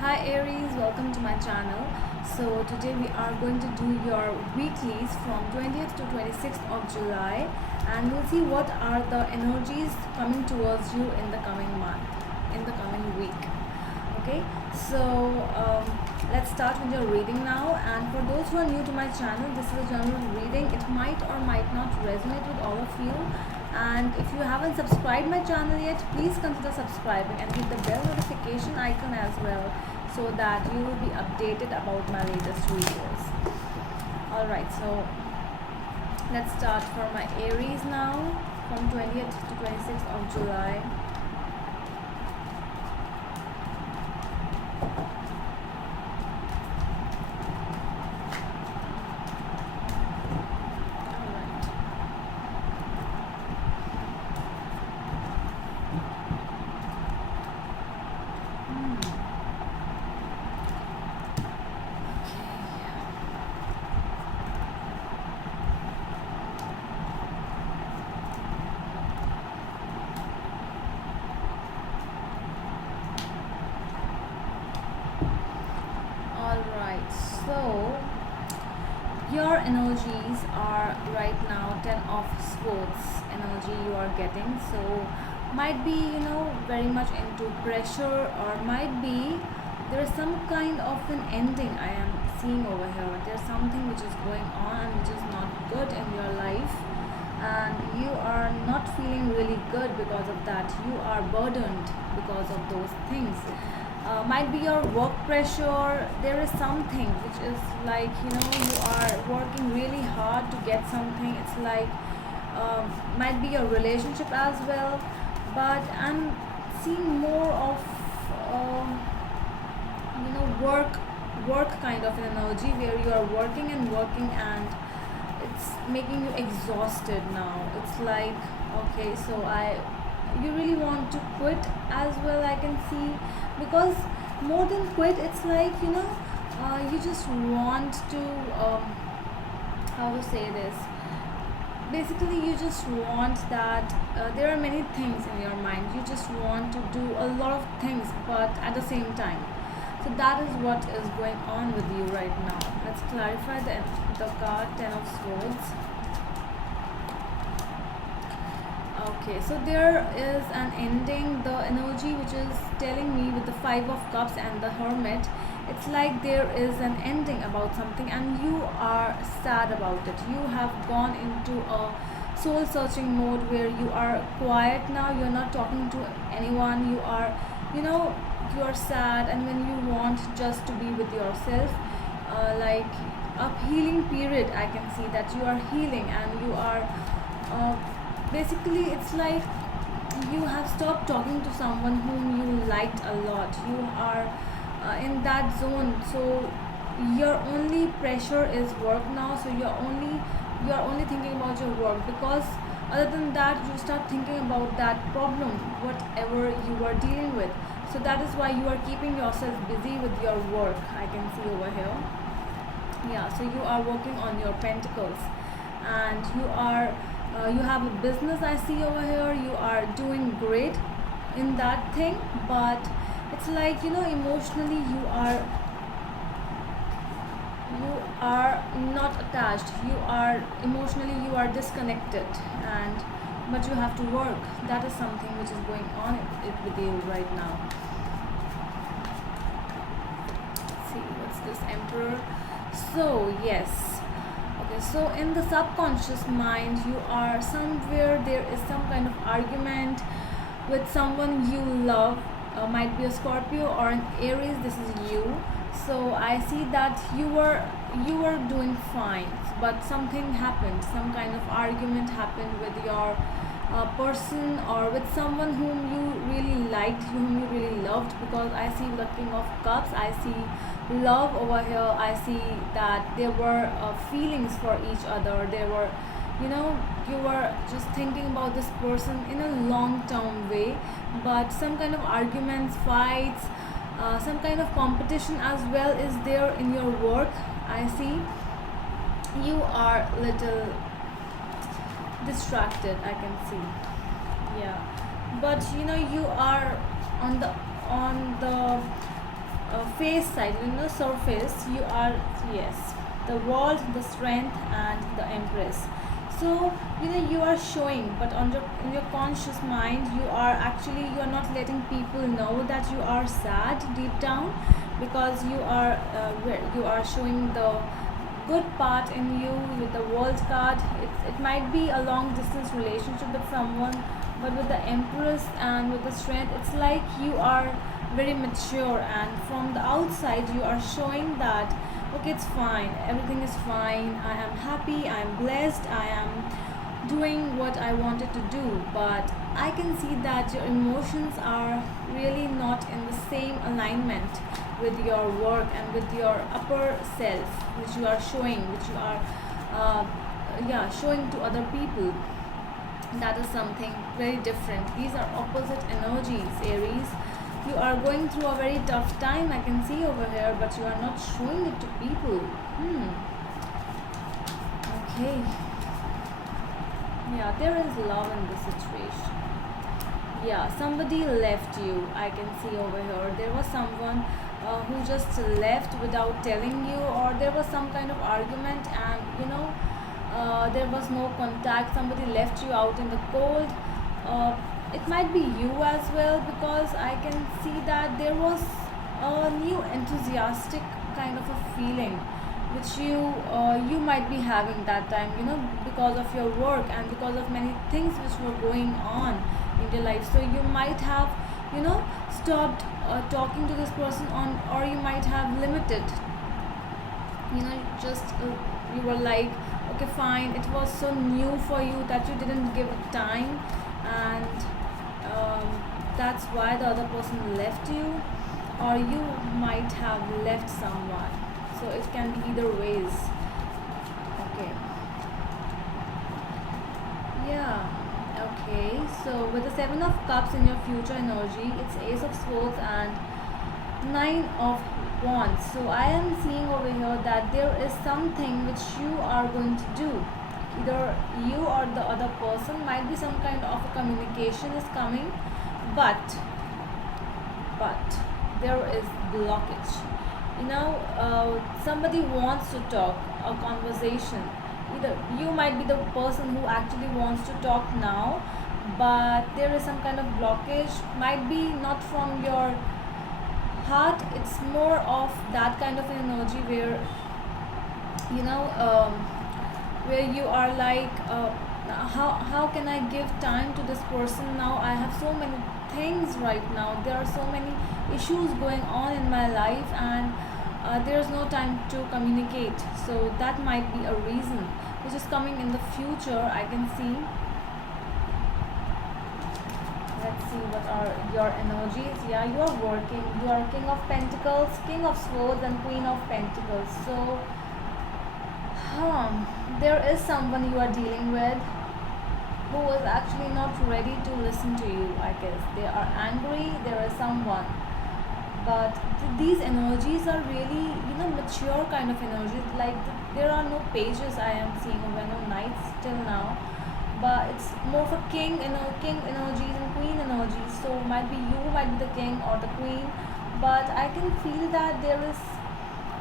Hi Aries, welcome to my channel. So today we are going to do your weeklies from 20th to 26th of July, and we'll see what are the energies coming towards you in the coming month, in the coming week. Okay, so let's start with your reading now. And for those who are new to my channel, this is a general reading. It might or might not resonate with all of you, and if you haven't subscribed my channel yet, please consider subscribing and hit the bell notification icon as well, so that you will be updated about my latest videos. Alright, so let's start for my Aries now, from 20th to 26th of July. Alright, so your energies are right now 10 of swords energy you are getting. So might be very much into pressure, or might be there is some kind of an ending I am seeing over here. There's something which is going on and which is not good in your life, and you are not feeling really good because of that. You are burdened because of those things. Might be your work pressure. There is something which is like you are working really hard to get something. It's like might be your relationship as well, but I'm seeing more of work kind of an energy where you are working and working, and it's making you exhausted now. It's like, okay, so you really want to quit as well, I can see, because more than quit, it's like you just want to how to say this, basically you just want that there are many things in your mind. You just want to do a lot of things, but at the same time. So that is what is going on with you right now. Let's clarify the card 10 of swords. Okay, so there is an ending. The energy which is telling me with the 5 of cups and the hermit, it's like there is an ending about something and you are sad about it. You have gone into a soul searching mode where you are quiet now. You're not talking to anyone. You are you are sad, and when you want just to be with yourself, like a healing period, I can see that you are healing, and you are basically, it's like you have stopped talking to someone whom you liked a lot. You are in that zone, so your only pressure is work now. So you are only thinking about your work, because other than that you start thinking about that problem, whatever you are dealing with. So that is why you are keeping yourself busy with your work, I can see over here. Yeah, so you are working on your pentacles, and you have a business, I see over here. You are doing great in that thing, but it's like emotionally you are not attached. You are emotionally, you are disconnected, and but you have to work. That is something which is going on with you right now. Let's see, what's this, Emperor? So yes, okay, so in the subconscious mind, you are somewhere, there is some kind of argument with someone you love. Might be a Scorpio or an Aries. This is you. So I see that you were doing fine, but something happened. Some kind of argument happened with your person, or with someone whom you really liked, whom you really loved, because I see the King of Cups. I see love over here. I see that there were feelings for each other. There were you were just thinking about this person in a long term way, but some kind of arguments, fights, some kind of competition as well is there in your work. I see you are little distracted, I can see. Yeah, but you are on the face side, surface, you are, yes, the world, the strength, and the empress. So you are showing, but on your in your conscious mind, you are not letting people know that you are sad deep down, because you are showing the good part in you with the world card. It might be a long distance relationship with someone, but with the empress and with the strength, it's like you are very mature, and from the outside you are showing that okay, it's fine, everything is fine, I am happy, I am blessed, I am doing what I wanted to do. But I can see that your emotions are really not in the same alignment with your work and with your upper self, which you are showing, which you are uh, showing to other people. That is something very different. These are opposite energies, Aries. You are going through a very tough time, I can see over here, but you are not showing it to people. Okay. Yeah, there is love in this situation. Yeah, somebody left you, I can see over here. There was someone who just left without telling you, or there was some kind of argument, and there was no contact. Somebody left you out in the cold. It might be you as well, because I can see that there was a new enthusiastic kind of a feeling which you might be having that time, because of your work and because of many things which were going on in your life. So you might have stopped talking to this person on, or you might have limited, just you were like, okay, fine, it was so new for you that you didn't give it time, and that's why the other person left you, or you might have left someone. So it can be either ways. Okay. Yeah. Okay. So with the Seven of Cups in your future energy, it's Ace of Swords and Nine of Wands. So I am seeing over here that there is something which you are going to do. Either you or the other person, might be some kind of a communication is coming, but there is blockage. Somebody wants to talk, a conversation. Either you might be the person who actually wants to talk now, but there is some kind of blockage. Might be not from your heart, it's more of that kind of energy where you know where you are like, how can I give time to this person now? I have so many things right now, there are so many issues going on in my life, and there's no time to communicate. So that might be a reason which is coming in the future, I can see. Let's see what are your energies. Yeah, you are working, you are King of Pentacles, King of Swords, and Queen of Pentacles. So there is someone you are dealing with who is actually not ready to listen to you, I guess. They are angry, there is someone, but these energies are really mature kind of energies. Like there are no pages I am seeing, or no knights till now, but it's more for king energies and queen energies. So might be you, might be the king or the queen, but I can feel that there is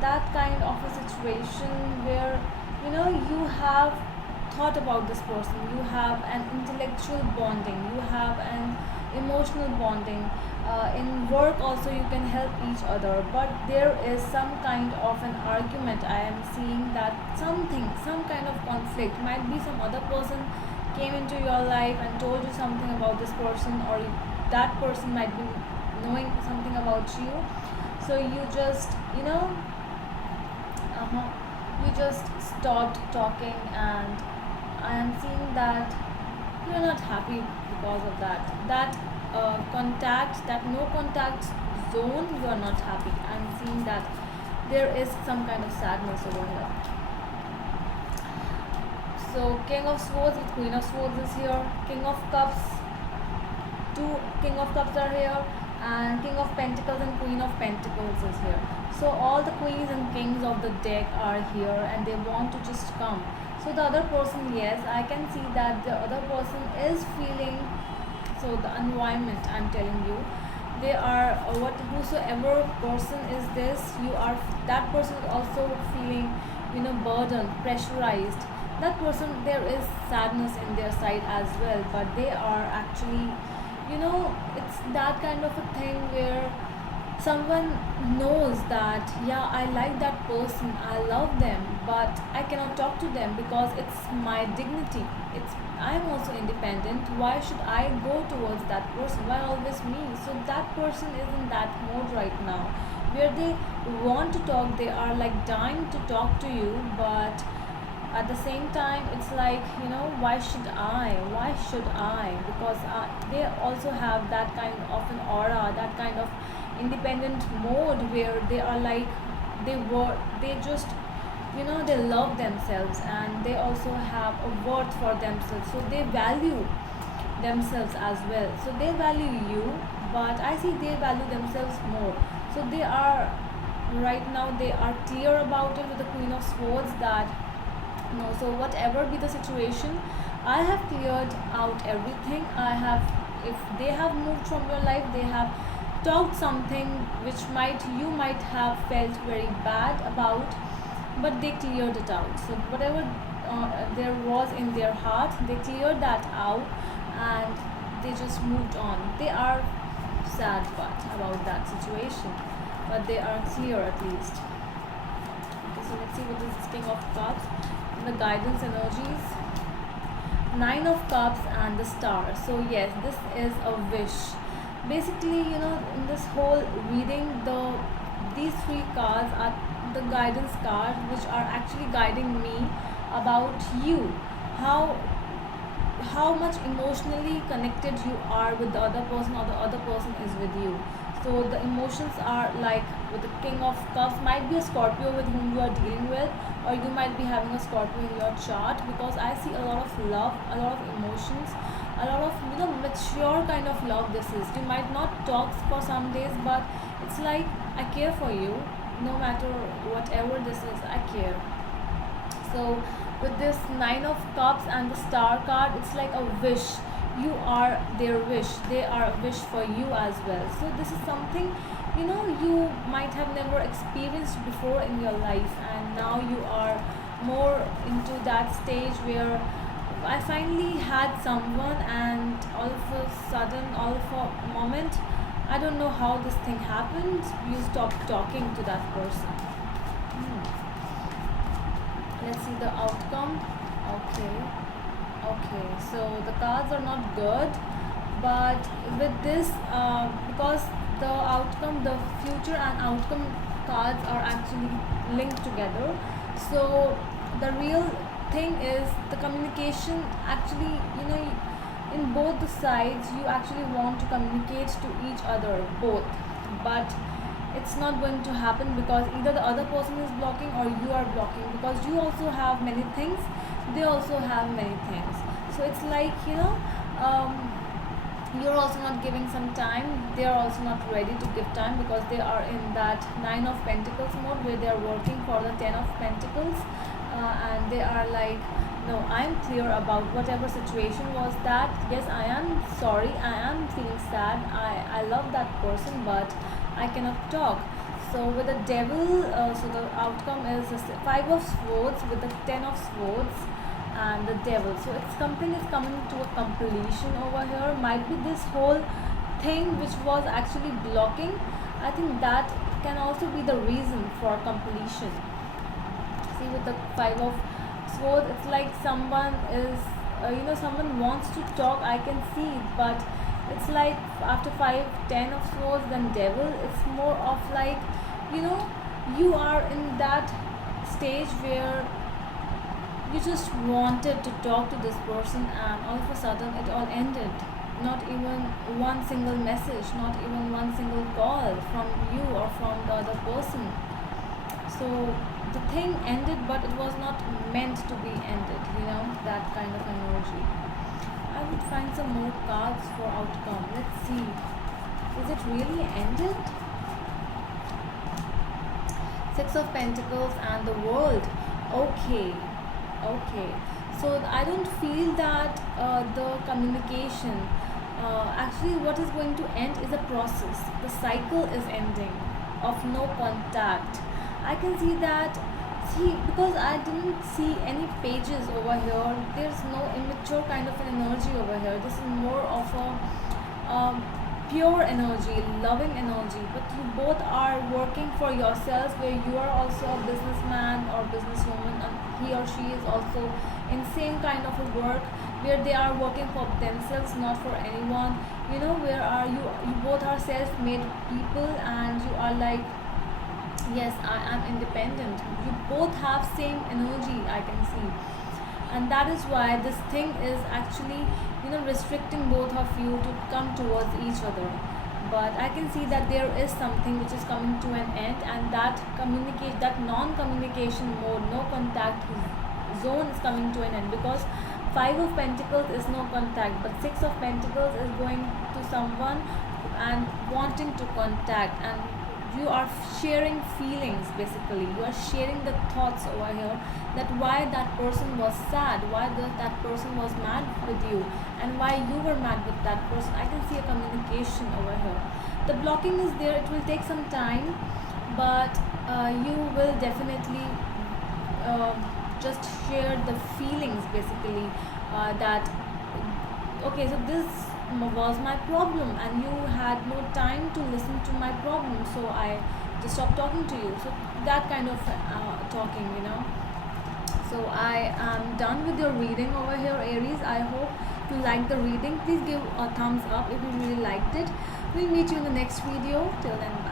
that kind of a situation where you have thought about this person, you have an intellectual bonding, you have an emotional bonding. In work also you can help each other, but there is some kind of an argument. I am seeing that some kind of conflict. Might be some other person came into your life and told you something about this person, or that person might be knowing something about you. So you just you just stopped talking, and I am seeing that you're not happy because of that contact, that no contact zone. You are not happy. I'm seeing that there is some kind of sadness over here. So King of Swords with Queen of Swords is here, King of Cups, two King of Cups are here, and King of Pentacles and Queen of Pentacles is here. So all the queens and kings of the deck are here, and they want to just come. So the other person, yes, I can see that the other person is feeling, so the environment, I'm telling you, they are what whosoever person is this, you are, that person is also feeling, burdened, pressurized. That person, there is sadness in their side as well, but they are actually, it's that kind of a thing where someone knows that, yeah, I like that person, I love them, but I cannot talk to them because it's my dignity. It's, I'm also independent, why should I go towards that person, why always me? So that person is in that mode right now, where they want to talk, they are like dying to talk to you, but at the same time it's like, why should I, because they also have that kind of an aura, that kind of independent mode, where they are like, they just, they love themselves, and they also have a worth for themselves, so they value themselves as well. So they value you, but I see they value themselves more. So they are, right now they are clear about it with the Queen of Swords, that no, so whatever be the situation, I have cleared out everything. I have, if they have moved from your life, they have talked something which you might have felt very bad about, but they cleared it out. So whatever there was in their heart, they cleared that out, and they just moved on. They are sad but about that situation, but they are clear at least. Okay, so let's see what is this King of Cups, the guidance energies, Nine of Cups, and the Star. So yes, this is a wish. Basically, in this whole reading, these three cards are the guidance cards, which are actually guiding me about you, how much emotionally connected you are with the other person, or the other person is with you. So the emotions are like, with the King of Cups, might be a Scorpio with whom you are dealing with, or you might be having a Scorpio in your chart, because I see a lot of love, a lot of emotions, a lot of, mature kind of love. This is, you might not talk for some days, but it's like, I care for you, no matter whatever this is, I care. So with this Nine of Cups and the Star card, it's like a wish. You are their wish, they are a wish for you as well. So this is something, you might have never experienced before in your life, and now you are more into that stage where I finally had someone, and all of a sudden, all of a moment, I don't know how this thing happened, you stopped talking to that person. Let's see the outcome. Okay, so the cards are not good, but with this, because the outcome, the future and outcome cards are actually linked together. So the real thing is the communication. Actually, in both the sides, you actually want to communicate to each other, both, but it's not going to happen, because either the other person is blocking or you are blocking, because you also have many things, they also have many things. So it's like, you're also not giving some time, they are also not ready to give time, because they are in that Nine of Pentacles mode, where they are working for the Ten of Pentacles, and they are like, no, I'm clear about whatever situation was that. Yes, I am sorry, I am feeling sad, I love that person, but I cannot talk. So with the Devil, so the outcome is the Five of Swords with the Ten of Swords and the Devil. So it's something is coming to a completion over here. Might be this whole thing which was actually blocking, I think that can also be the reason for completion. See, with the Five of Swords, it's like someone is, someone wants to talk, I can see it, but it's like after 5, 10 of Swords, then Devil, it's more of like, you are in that stage where you just wanted to talk to this person, and all of a sudden it all ended. Not even one single message, not even one single call from you or from the other person. So the thing ended, but it was not meant to be ended, that kind of energy. I would find some more cards for outcome. Let's see. Is it really ended? Six of Pentacles and the World. Okay. So I don't feel that the communication actually what is going to end is a process. The cycle is ending of no contact. I can see that. See, because I didn't see any pages over here, there's no immature kind of an energy over here. This is more of a um, pure energy, loving energy. But you both are working for yourselves, where you are also a businessman or businesswoman, and he or she is also in same kind of a work, where they are working for themselves, not for anyone. You know, where are you? You both are self-made people, and you are like, yes, I am independent. You both have same energy, I can see. And that is why this thing is actually, restricting both of you to come towards each other. But I can see that there is something which is coming to an end, and that non-communication mode, no contact zone is coming to an end, because five of pentacles is no contact, but six of pentacles is going to someone and wanting to contact, and you are sharing feelings. Basically, you are sharing the thoughts over here, that why that person was sad, why that person was mad with you, and why you were mad with that person. I can see a communication over here. The blocking is there. It will take some time, but you will definitely uh, just share the feelings, basically, that okay, so this was my problem, and you had no time to listen to my problem, so I just stopped talking to you. So that kind of talking. So I am done with your reading over here, Aries. I hope you liked the reading. Please give a thumbs up if you really liked it. We'll meet you in the next video. Till then, bye.